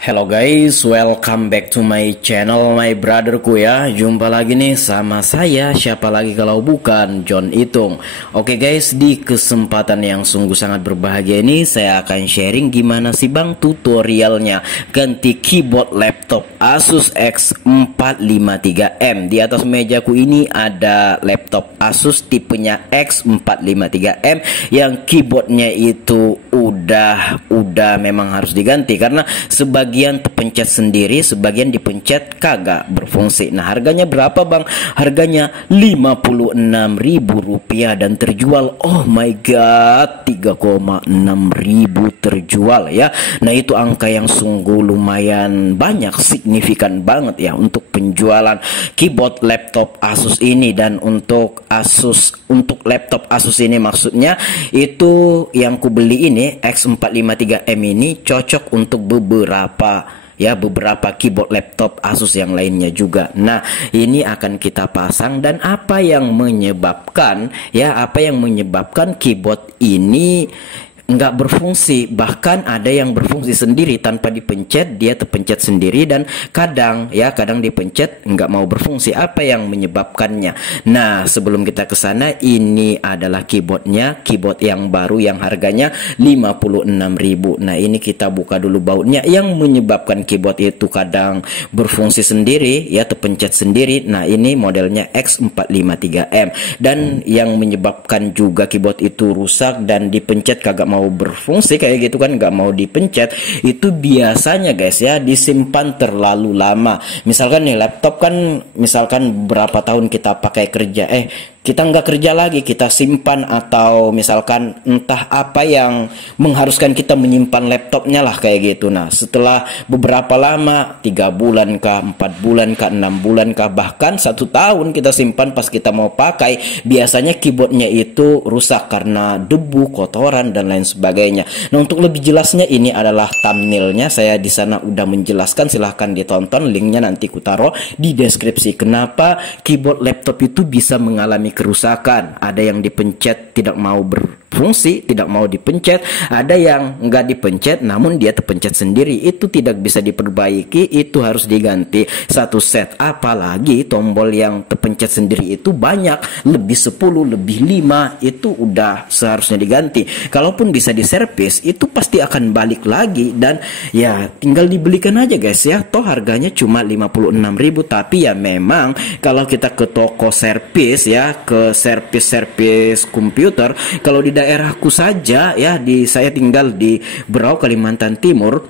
Hello guys, welcome back to my channel, my brotherku ya. Jumpa lagi nih sama saya, siapa lagi kalau bukan John Itung. Oke guys, di kesempatan yang sungguh sangat berbahagia ini saya akan sharing gimana sih bang tutorialnya ganti keyboard laptop Asus X453M. Di atas mejaku ini ada laptop Asus tipenya X453M yang keyboardnya itu udah memang harus diganti karena sebagian terpencet sendiri, sebagian dipencet kagak berfungsi. Nah, harganya berapa bang? Harganya Rp56.000 dan terjual, oh my god, 3,6 ribu terjual ya. Nah, itu angka yang sungguh lumayan banyak, signifikan banget ya untuk penjualan keyboard laptop Asus ini. Dan untuk laptop Asus ini maksudnya itu yang ku beli ini X453M ini cocok untuk beberapa keyboard laptop Asus yang lainnya juga. Nah, ini akan kita pasang dan apa yang menyebabkan keyboard ini nggak berfungsi, bahkan ada yang berfungsi sendiri tanpa dipencet, dia terpencet sendiri, dan kadang dipencet nggak mau berfungsi. Apa yang menyebabkannya? Nah, sebelum kita ke sana, ini adalah keyboardnya, keyboard yang baru yang harganya Rp56.000. Nah, ini kita buka dulu bautnya. Yang menyebabkan keyboard itu kadang berfungsi sendiri ya, terpencet sendiri. Nah, ini modelnya X453M. Dan yang menyebabkan juga keyboard itu rusak dan dipencet kagak mau berfungsi kayak gitu kan, nggak mau dipencet, itu biasanya guys ya disimpan terlalu lama. Misalkan nih laptop kan, misalkan berapa tahun kita pakai kerja, kita nggak kerja lagi, kita simpan, atau misalkan entah apa yang mengharuskan kita menyimpan laptopnya lah kayak gitu. Nah, setelah beberapa lama, 3 bulan kah, 4 bulan kah, 6 bulan kah, bahkan 1 tahun kita simpan, pas kita mau pakai biasanya keyboardnya itu rusak karena debu, kotoran dan lain sebagainya. Nah, untuk lebih jelasnya ini adalah thumbnailnya, saya di sana udah menjelaskan, silahkan ditonton, linknya nanti ku taruh di deskripsi. Kenapa keyboard laptop itu bisa mengalami kerusakan? Ada yang dipencet tidak mau berfungsi, tidak mau dipencet, ada yang nggak dipencet namun dia terpencet sendiri, itu tidak bisa diperbaiki, itu harus diganti satu set. Apalagi tombol yang terpencet sendiri itu banyak, lebih 10, lebih 5, itu udah seharusnya diganti. Kalaupun bisa diservis, itu pasti akan balik lagi, dan ya tinggal dibelikan aja guys ya, toh harganya cuma Rp56.000. Tapi ya memang kalau kita ke toko servis ya, ke servis komputer, kalau di daerahku saja ya, saya tinggal di Berau, Kalimantan Timur,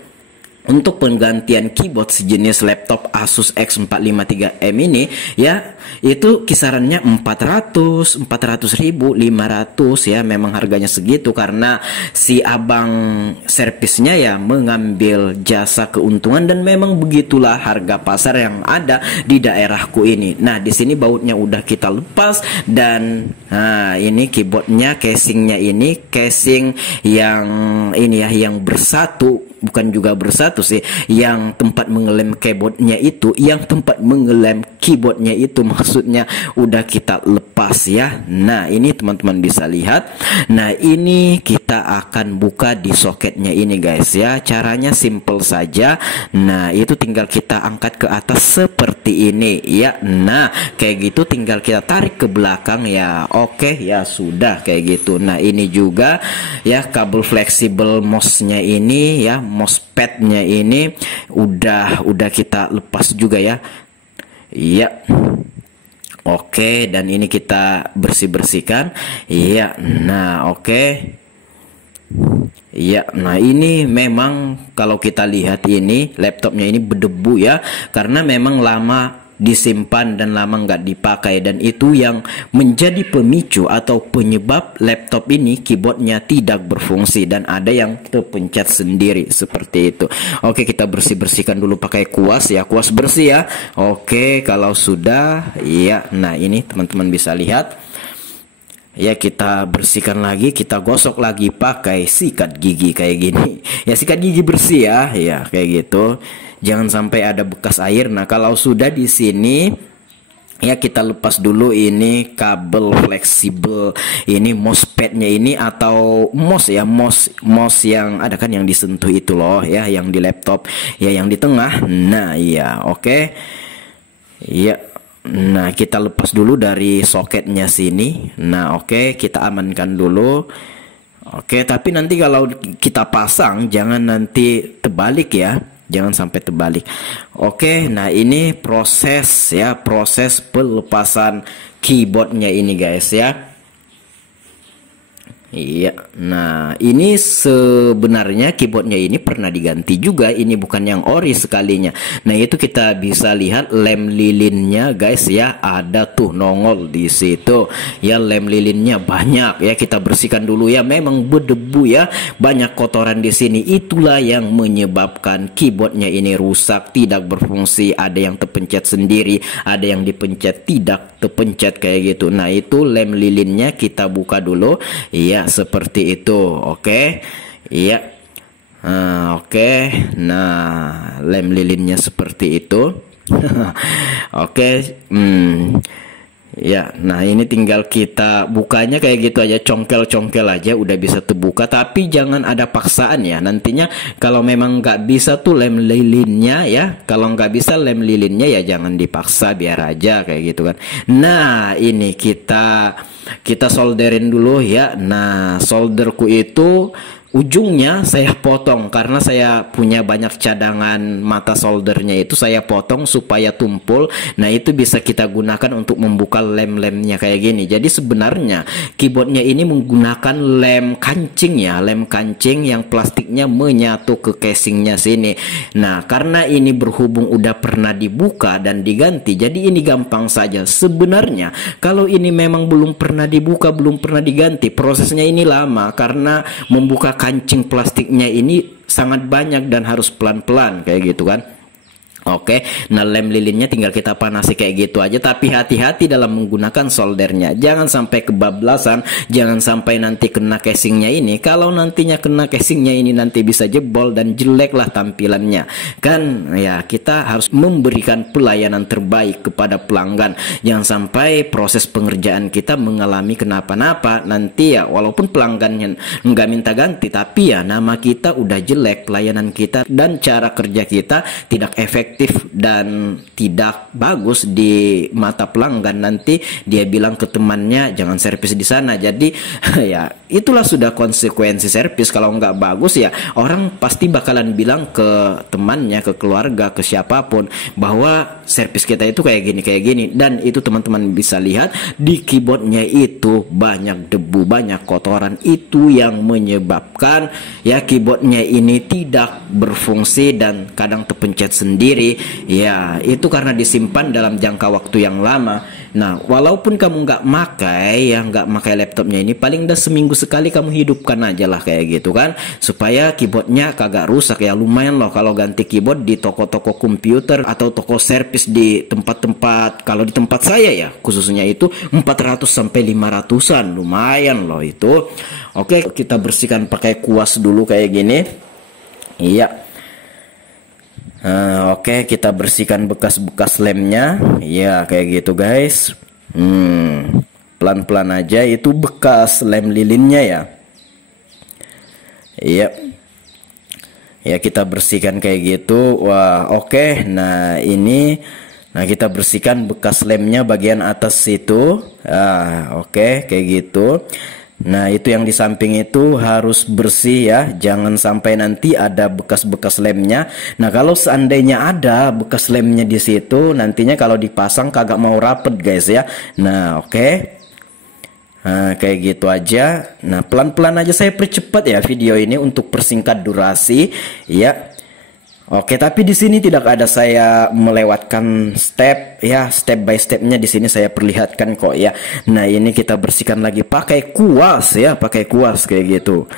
untuk penggantian keyboard sejenis laptop Asus X453M ini ya, itu kisarannya 400.000, 500 ya, memang harganya segitu karena si abang servisnya ya mengambil jasa keuntungan, dan memang begitulah harga pasar yang ada di daerahku ini. Nah, di sini bautnya udah kita lepas, dan ini keyboardnya, casingnya ini casing yang ini ya, yang bersatu, bukan juga bersatu sih, yang tempat mengelem keyboardnya itu, maksudnya udah kita lepas ya. Nah, ini teman-teman bisa lihat. Nah, ini kita akan buka di soketnya ini guys ya. Caranya simple saja. Nah, itu tinggal kita angkat ke atas seperti ini ya. Nah, kayak gitu tinggal kita tarik ke belakang ya. Oke ya, sudah kayak gitu. Nah, ini juga ya kabel fleksibel mouse-nya ini ya, mousepadnya ini udah kita lepas juga ya. Iya. Oke, dan ini kita bersihkan. Iya. Nah, oke. Iya, nah ini memang kalau kita lihat ini laptopnya ini berdebu ya, karena memang lama disimpan dan lama nggak dipakai, dan itu yang menjadi pemicu atau penyebab laptop ini keyboardnya tidak berfungsi dan ada yang terpencet sendiri seperti itu. Oke, kita bersihkan dulu pakai kuas ya, kuas bersih ya. Oke, kalau sudah ya, nah ini teman-teman bisa lihat ya, kita bersihkan lagi, kita gosok lagi pakai sikat gigi kayak gini ya, sikat gigi bersih ya kayak gitu, jangan sampai ada bekas air. Nah, kalau sudah di sini ya, kita lepas dulu ini kabel fleksibel ini mousepad padnya ini atau mouse ya, mouse yang ada kan yang disentuh itu loh ya, yang di laptop ya, yang di tengah. Nah iya, oke. Iya. Nah, kita lepas dulu dari soketnya sini. Nah, oke, kita amankan dulu. Oke, tapi nanti kalau kita pasang jangan nanti terbalik ya. Jangan sampai terbalik. Oke, nah ini proses ya, proses pelepasan keyboardnya ini guys ya. Iya, nah ini sebenarnya keyboardnya ini pernah diganti juga, ini bukan yang ori sekalinya. Nah itu kita bisa lihat lem lilinnya guys ya, ada tuh nongol di situ ya, lem lilinnya banyak ya, kita bersihkan dulu ya, memang berdebu ya, banyak kotoran di sini, itulah yang menyebabkan keyboardnya ini rusak, tidak berfungsi, ada yang terpencet sendiri, ada yang dipencet tidak terpencet kayak gitu. Nah itu lem lilinnya kita buka dulu ya, seperti itu. Oke, iya. Oke, nah lem lilinnya seperti itu. Oke, ya, nah ini tinggal kita bukanya kayak gitu aja, congkel-congkel aja udah bisa terbuka, tapi jangan ada paksaan ya. Nantinya kalau memang nggak bisa tuh lem lilinnya ya, kalau nggak bisa lem lilinnya ya jangan dipaksa, biar aja kayak gitu kan. Nah ini kita solderin dulu ya. Nah solderku itu ujungnya saya potong karena saya punya banyak cadangan mata soldernya, itu saya potong supaya tumpul. Nah itu bisa kita gunakan untuk membuka lem-lemnya kayak gini. Jadi sebenarnya keyboardnya ini menggunakan lem kancing ya, lem kancing yang plastiknya menyatu ke casingnya sini. Nah karena ini berhubung udah pernah dibuka dan diganti, jadi ini gampang saja. Sebenarnya kalau ini memang belum pernah dibuka, belum pernah diganti, prosesnya ini lama karena membuka kancing plastiknya ini sangat banyak dan harus pelan-pelan kayak gitu kan. Oke, nah lem lilinnya tinggal kita panasi kayak gitu aja, tapi hati-hati dalam menggunakan soldernya, jangan sampai kebablasan, jangan sampai nanti kena casingnya ini. Kalau nantinya kena casingnya ini nanti bisa jebol dan jelek lah tampilannya kan ya. Kita harus memberikan pelayanan terbaik kepada pelanggan, jangan sampai proses pengerjaan kita mengalami kenapa-napa nanti ya, walaupun pelanggannya nggak minta ganti, tapi ya nama kita udah jelek, pelayanan kita dan cara kerja kita tidak efektif dan tidak bagus di mata pelanggan. Nanti dia bilang ke temannya jangan servis di sana. Jadi ya itulah sudah konsekuensi servis. Kalau nggak bagus ya orang pasti bakalan bilang ke temannya, ke keluarga, ke siapapun bahwa servis kita itu kayak gini. Dan itu teman-teman bisa lihat di keyboardnya itu banyak debu, banyak kotoran, itu yang menyebabkan ya keyboardnya ini tidak berfungsi dan kadang terpencet sendiri. Ya itu karena disimpan dalam jangka waktu yang lama. Nah walaupun kamu nggak makai laptopnya ini, paling dah seminggu sekali kamu hidupkan aja lah kayak gitu kan, supaya keyboardnya kagak rusak ya. Lumayan loh kalau ganti keyboard di toko-toko komputer atau toko servis di tempat-tempat, kalau di tempat saya ya khususnya itu 400 sampai 500-an, lumayan loh itu. Oke, kita bersihkan pakai kuas dulu kayak gini. Iya. Oke, kita bersihkan bekas-bekas lemnya ya kayak gitu guys. Pelan-pelan aja, itu bekas lem lilinnya ya. Iya. Ya kita bersihkan kayak gitu. Wah oke. Nah ini, nah kita bersihkan bekas lemnya bagian atas itu. Oke kayak gitu. Nah itu yang di samping itu harus bersih ya, jangan sampai nanti ada bekas-bekas lemnya. Nah kalau seandainya ada bekas lemnya di situ, nantinya kalau dipasang kagak mau rapet guys ya. Nah oke. Nah kayak gitu aja. Nah pelan-pelan aja saya percepat ya video ini untuk persingkat durasi ya. Oke, tapi di sini tidak ada saya melewatkan step ya, step by stepnya di sini saya perlihatkan kok ya. Nah ini kita bersihkan lagi pakai kuas ya, pakai kuas kayak gitu.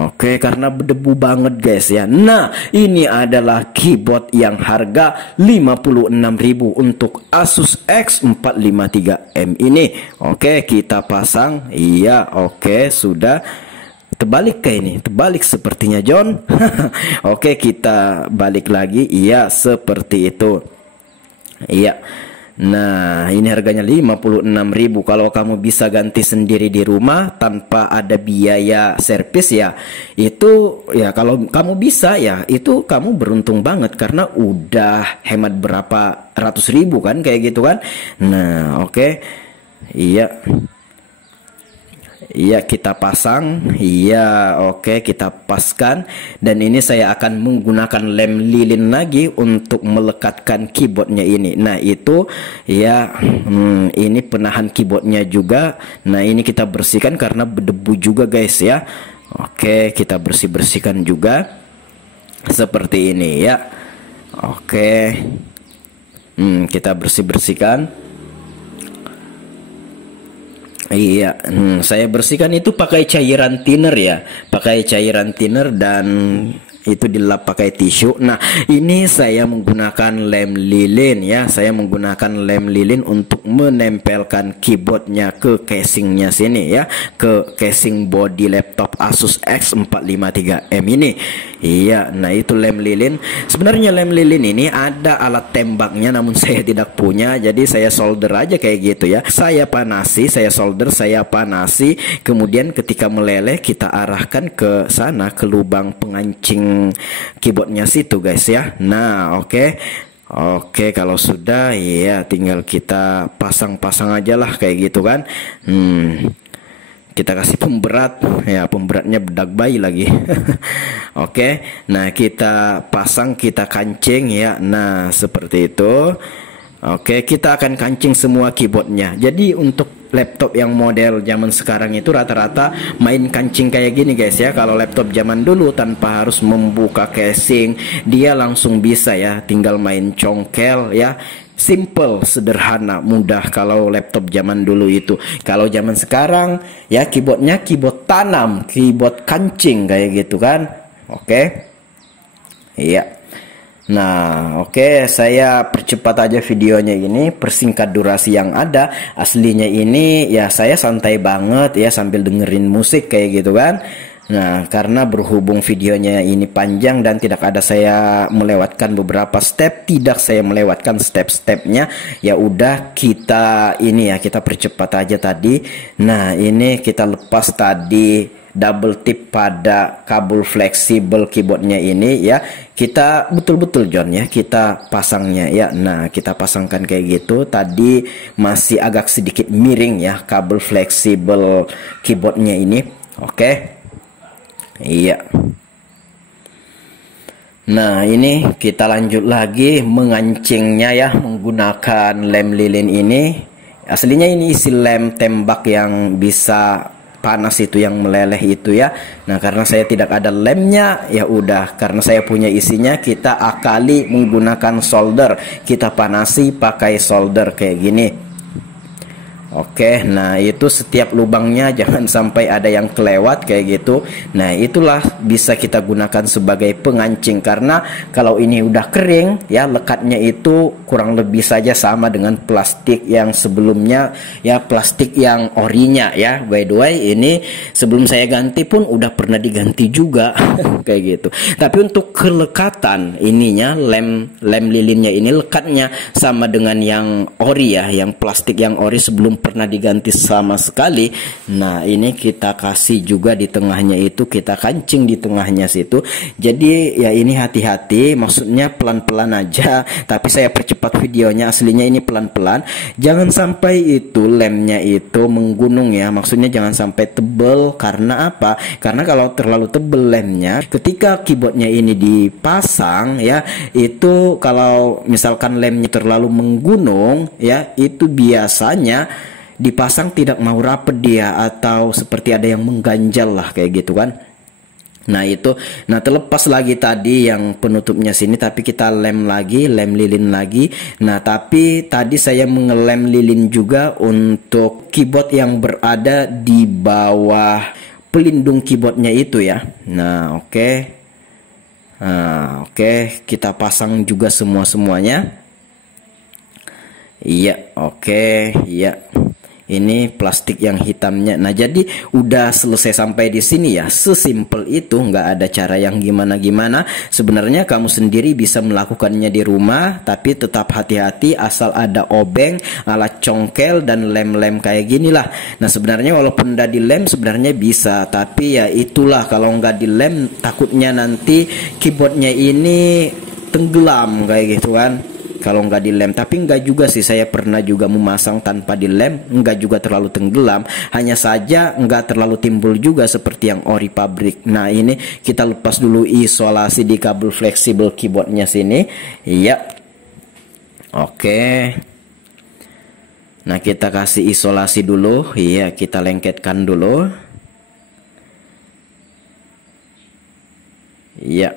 Oke, karena berdebu banget guys ya. Nah ini adalah keyboard yang harga 56.000 untuk Asus X453M ini. Oke kita pasang. Iya oke sudah. Terbalik kayak ini, terbalik sepertinya John. Oke kita balik lagi. Iya seperti itu. Iya. Nah, ini harganya 56.000. Kalau kamu bisa ganti sendiri di rumah tanpa ada biaya servis ya, itu ya kalau kamu bisa ya, itu kamu beruntung banget karena udah hemat berapa ratus ribu kan kayak gitu kan. Nah, oke. Iya. Iya, kita pasang. Iya, oke, kita paskan. Dan ini saya akan menggunakan lem lilin lagi untuk melekatkan keyboardnya ini. Nah, itu ya, ini penahan keyboardnya juga. Nah, ini kita bersihkan karena berdebu juga guys ya. Oke, kita bersihkan juga seperti ini ya. Oke, kita bersihkan. Iya, saya bersihkan itu pakai cairan thinner ya, pakai cairan thinner dan itu dilap pakai tisu. Nah, ini saya menggunakan lem lilin ya, saya menggunakan lem lilin untuk menempelkan keyboardnya ke casingnya sini ya, ke casing body laptop Asus X453M ini. Iya, nah itu lem lilin. Sebenarnya lem lilin ini ada alat tembaknya, namun saya tidak punya, jadi saya solder aja kayak gitu ya. Saya panasi, saya solder, saya panasi. Kemudian ketika meleleh kita arahkan ke sana, ke lubang pengancing keyboardnya situ guys ya. Nah, oke. Oke, kalau sudah ya tinggal kita pasang-pasang aja lah kayak gitu kan. Kita kasih pemberat ya, pemberatnya bedak bayi lagi. Oke, nah kita pasang, kita kancing ya. Nah, seperti itu. Oke, kita akan kancing semua keyboardnya. Jadi untuk laptop yang model zaman sekarang itu rata-rata main kancing kayak gini guys ya. Kalau laptop zaman dulu tanpa harus membuka casing, dia langsung bisa ya, tinggal main congkel ya. Simple, sederhana, mudah kalau laptop zaman dulu itu. Kalau zaman sekarang ya keyboardnya keyboard tanam, keyboard kancing kayak gitu kan. Oke. Iya. Nah, oke, saya percepat aja videonya ini, persingkat durasi yang ada. Aslinya ini ya saya santai banget ya sambil dengerin musik kayak gitu kan. Nah, karena berhubung videonya ini panjang dan tidak ada saya melewatkan beberapa step, tidak saya melewatkan step-stepnya, ya udah kita ini ya, kita percepat aja tadi. Nah, ini kita lepas tadi double tip pada kabel fleksibel keyboardnya ini ya. Kita betul-betul John ya, kita pasangnya ya. Nah, kita pasangkan kayak gitu. Tadi masih agak sedikit miring ya kabel fleksibel keyboardnya ini. Oke. Iya. Nah, ini kita lanjut lagi mengancingnya ya menggunakan lem lilin ini. Aslinya ini isi lem tembak yang bisa panas itu, yang meleleh itu ya. Nah, karena saya tidak ada lemnya, ya udah, karena saya punya isinya, kita akali menggunakan solder. Kita panasi pakai solder kayak gini. Oke, nah itu setiap lubangnya jangan sampai ada yang kelewat kayak gitu. Nah, itulah bisa kita gunakan sebagai pengancing, karena kalau ini udah kering ya, lekatnya itu kurang lebih saja sama dengan plastik yang sebelumnya ya, plastik yang orinya ya. By the way, ini sebelum saya ganti pun udah pernah diganti juga kayak gitu. Tapi untuk kelekatan ininya, lem lilinnya ini lekatnya sama dengan yang ori ya, yang plastik yang ori sebelum pernah diganti sama sekali. Nah, ini kita kasih juga di tengahnya itu, kita kancing di tengahnya situ. Jadi ya ini hati-hati, maksudnya pelan-pelan aja, tapi saya percepat videonya. Aslinya ini pelan-pelan, jangan sampai itu lemnya itu menggunung ya, maksudnya jangan sampai tebel. Karena apa? Karena kalau terlalu tebel lemnya, ketika keyboardnya ini dipasang ya, itu kalau misalkan lemnya terlalu menggunung ya, itu biasanya dipasang tidak mau rapet dia, atau seperti ada yang mengganjal lah kayak gitu kan. Nah itu, nah terlepas lagi tadi yang penutupnya sini, tapi kita lem lagi, lem lilin lagi. Nah, tapi tadi saya mengelem lilin juga untuk keyboard yang berada di bawah pelindung keyboardnya itu ya. Nah, oke. Nah, oke, kita pasang juga semuanya. Iya, oke, iya. Ini plastik yang hitamnya. Nah, jadi udah selesai sampai di sini ya. Sesimpel itu, nggak ada cara yang gimana-gimana. Sebenarnya kamu sendiri bisa melakukannya di rumah, tapi tetap hati-hati asal ada obeng, alat congkel dan lem-lem kayak gini lah. Nah, sebenarnya walaupun udah dilem sebenarnya bisa, tapi ya itulah kalau nggak dilem takutnya nanti keyboardnya ini tenggelam kayak gitu kan. Kalau nggak dilem, tapi nggak juga sih, saya pernah juga memasang tanpa dilem, nggak juga terlalu tenggelam, hanya saja nggak terlalu timbul juga seperti yang ori pabrik. Nah, ini kita lepas dulu isolasi di kabel fleksibel keyboardnya sini. Iya, oke. Nah, kita kasih isolasi dulu. Iya, kita lengketkan dulu. Iya.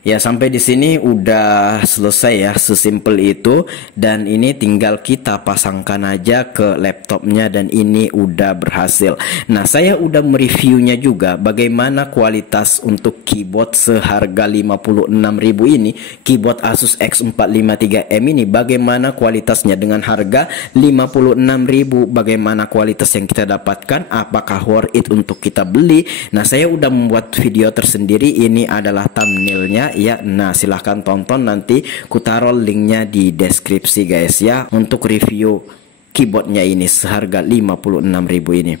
Ya, sampai di sini udah selesai ya, sesimpel itu. Dan ini tinggal kita pasangkan aja ke laptopnya dan ini udah berhasil. Nah, saya udah mereviewnya juga bagaimana kualitas untuk keyboard seharga 56.000 ini, keyboard Asus X453M ini, bagaimana kualitasnya dengan harga 56.000, bagaimana kualitas yang kita dapatkan, apakah worth it untuk kita beli. Nah, saya udah membuat video tersendiri, ini adalah thumbnailnya ya. Nah, silahkan tonton, nanti ku taruh linknya di deskripsi guys ya, untuk review keyboardnya ini seharga 56.000 ini.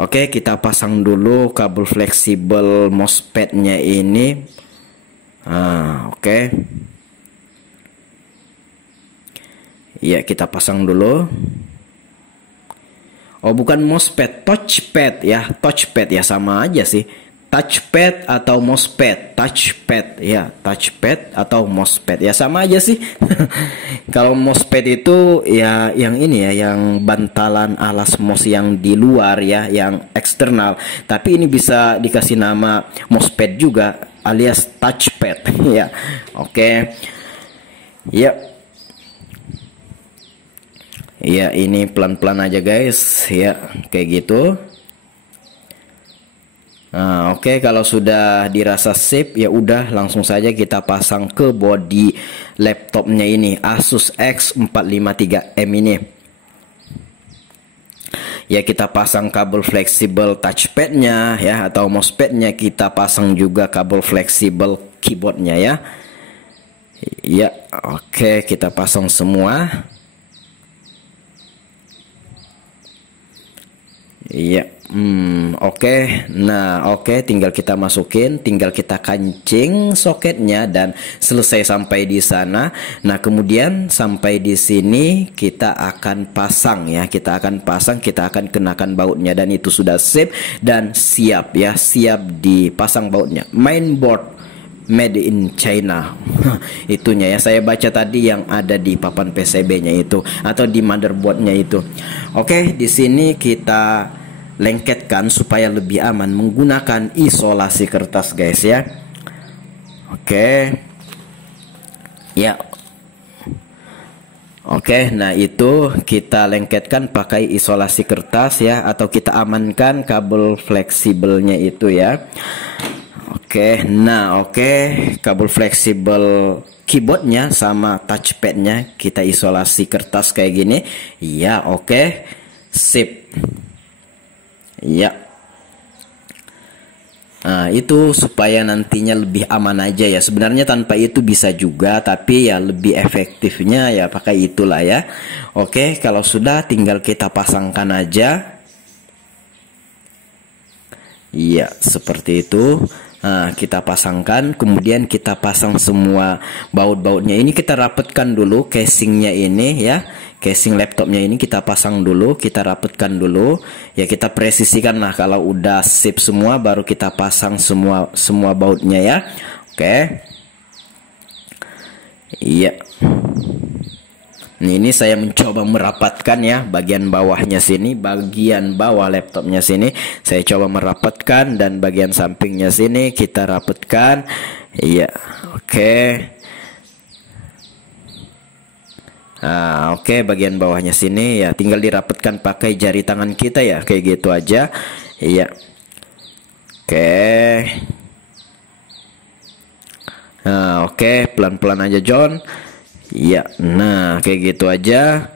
Oke, kita pasang dulu kabel fleksibel mousepadnya ini. Oke. Ya, kita pasang dulu. Oh, bukan mousepad, touchpad ya, touchpad ya, sama aja sih. Touchpad atau mousepad, touchpad ya, touchpad atau mousepad ya, sama aja sih. Kalau mousepad itu ya yang ini ya, yang bantalan alas mouse yang di luar ya, yang eksternal. Tapi ini bisa dikasih nama mousepad juga alias touchpad ya. Oke. Ya. Ya, ini pelan-pelan aja guys ya, kayak gitu. Nah, oke, kalau sudah dirasa sip ya udah langsung saja kita pasang ke bodi laptopnya ini, Asus X453M ini. Ya, kita pasang kabel fleksibel touchpadnya ya, atau mousepadnya, kita pasang juga kabel fleksibel keyboardnya ya. Ya, oke, kita pasang semua. Iya, oke. Nah, oke, tinggal kita masukin, tinggal kita kancing soketnya dan selesai sampai di sana. Nah, kemudian sampai di sini kita akan pasang ya, kita akan pasang, kita akan kenakan bautnya dan itu sudah sip dan siap ya, siap dipasang bautnya. Mainboard made in China. Itunya ya, saya baca tadi yang ada di papan PCB-nya itu atau di motherboardnya itu. Oke, di sini kita lengketkan supaya lebih aman menggunakan isolasi kertas guys ya. Oke. Ya. Oke, nah itu kita lengketkan pakai isolasi kertas ya, atau kita amankan kabel fleksibelnya itu ya. Oke, nah oke, kabel fleksibel keyboardnya sama touchpadnya kita isolasi kertas kayak gini. Ya, oke, sip. Ya. Nah, itu supaya nantinya lebih aman aja ya. Sebenarnya tanpa itu bisa juga, tapi ya lebih efektifnya ya pakai itulah ya. Oke, kalau sudah tinggal kita pasangkan aja. Iya, seperti itu. Nah, kita pasangkan, kemudian kita pasang semua baut-bautnya. Ini kita rapatkan dulu casingnya ini ya. Casing laptopnya ini kita pasang dulu, kita rapatkan dulu. Ya, kita presisikan lah, kalau udah sip semua baru kita pasang semua bautnya ya. Oke. Iya. Ini saya mencoba merapatkan ya bagian bawahnya sini, bagian bawah laptopnya sini saya coba merapatkan, dan bagian sampingnya sini kita rapatkan. Iya, oke. Nah, oke, bagian bawahnya sini ya tinggal dirapatkan pakai jari tangan kita ya, kayak gitu aja. Iya. Oke. Nah, oke, pelan-pelan aja John. Ya, nah kayak gitu aja.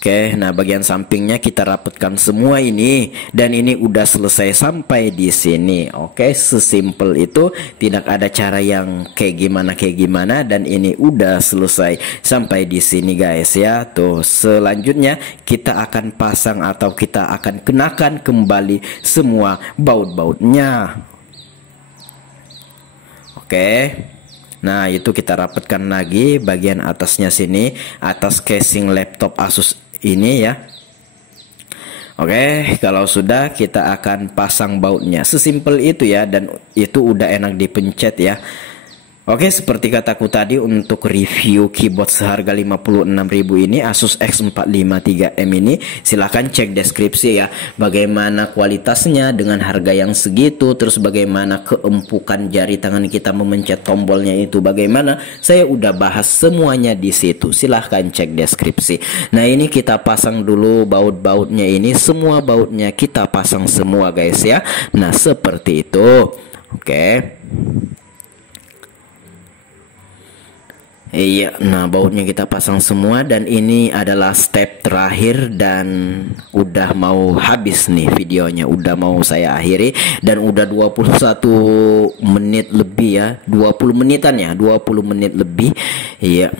Oke, nah bagian sampingnya kita rapatkan semua ini, dan ini udah selesai sampai di sini. Oke, sesimpel itu, tidak ada cara yang kayak gimana, dan ini udah selesai sampai di sini guys ya. Tuh, selanjutnya kita akan pasang atau kita akan kenakan kembali semua baut-bautnya. Oke. Nah, itu kita rapatkan lagi bagian atasnya sini, atas casing laptop Asus ini ya. Oke, kalau sudah kita akan pasang bautnya. Sesimpel itu ya, dan itu udah enak dipencet ya. Oke, seperti kataku tadi, untuk review keyboard seharga 56.000 ini, Asus X453M ini, silahkan cek deskripsi ya, bagaimana kualitasnya dengan harga yang segitu, terus bagaimana keempukan jari tangan kita memencet tombolnya itu bagaimana, saya udah bahas semuanya di situ. Silahkan cek deskripsi. Nah, ini kita pasang dulu baut-bautnya ini, semua bautnya kita pasang semua guys ya. Nah, seperti itu. Oke. Iya, nah bautnya kita pasang semua, dan ini adalah step terakhir, dan udah mau habis nih videonya, udah mau saya akhiri, dan udah 21 menit lebih ya, 20 menitan ya, 20 menit lebih. Iya.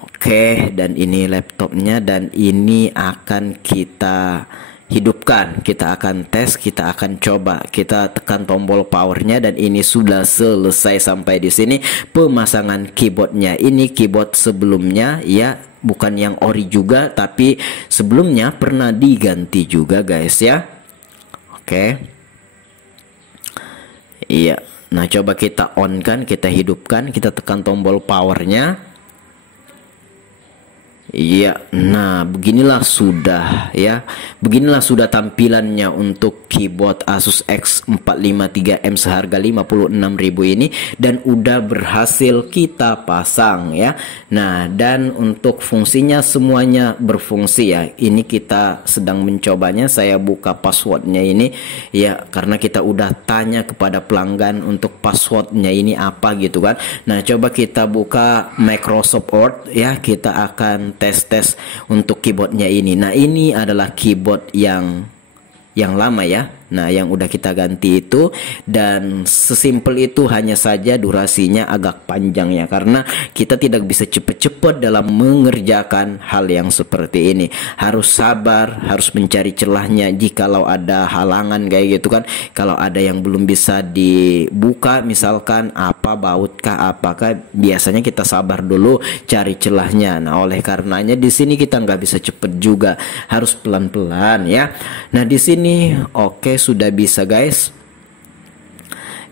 Oke, dan ini laptopnya, dan ini akan kita hidupkan, kita akan tes, kita akan coba, kita tekan tombol powernya, dan ini sudah selesai sampai di sini pemasangan keyboardnya. Ini keyboard sebelumnya ya, bukan yang ori juga, tapi sebelumnya pernah diganti juga guys ya. Oke. Iya, nah coba kita on kan, kita hidupkan, kita tekan tombol powernya. Iya, nah beginilah sudah ya, beginilah sudah tampilannya untuk keyboard Asus X453M seharga 56.000 ini, dan udah berhasil kita pasang ya. Nah, dan untuk fungsinya semuanya berfungsi ya. Ini kita sedang mencobanya, saya buka passwordnya ini ya, karena kita udah tanya kepada pelanggan untuk passwordnya ini apa gitu kan. Nah, coba kita buka Microsoft Word ya, kita akan tes untuk keyboardnya ini. Nah, ini adalah keyboard yang lama ya. Nah, yang udah kita ganti itu, dan sesimpel itu, hanya saja durasinya agak panjang ya, karena kita tidak bisa cepet-cepet dalam mengerjakan hal yang seperti ini. Harus sabar, harus mencari celahnya jikalau ada halangan kayak gitu kan. Kalau ada yang belum bisa dibuka, misalkan apa bautkah apakah, biasanya kita sabar dulu cari celahnya. Nah, oleh karenanya di sini kita nggak bisa cepet juga, harus pelan-pelan ya. Nah, di sini oke, sudah bisa guys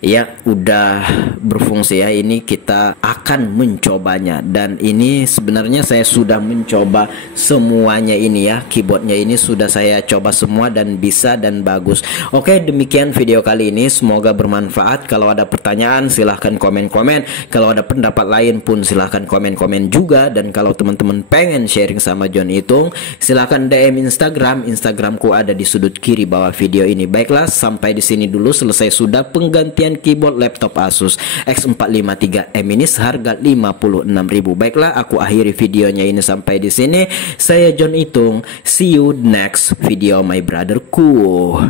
ya, udah berfungsi ya. Ini kita akan mencobanya, dan ini sebenarnya saya sudah mencoba semuanya ini ya, keyboardnya ini sudah saya coba semua, dan bisa dan bagus. Oke, demikian video kali ini, semoga bermanfaat. Kalau ada pertanyaan silahkan komen-komen, kalau ada pendapat lain pun silahkan komen-komen juga, dan kalau teman-teman pengen sharing sama John Itung, silahkan DM Instagramku ada di sudut kiri bawah video ini. Baiklah, sampai di sini dulu, selesai sudah penggantian keyboard laptop Asus X453M ini seharga 56.000. Baiklah, aku akhiri videonya ini sampai di sini. Saya John Itung. See you next video my brotherku.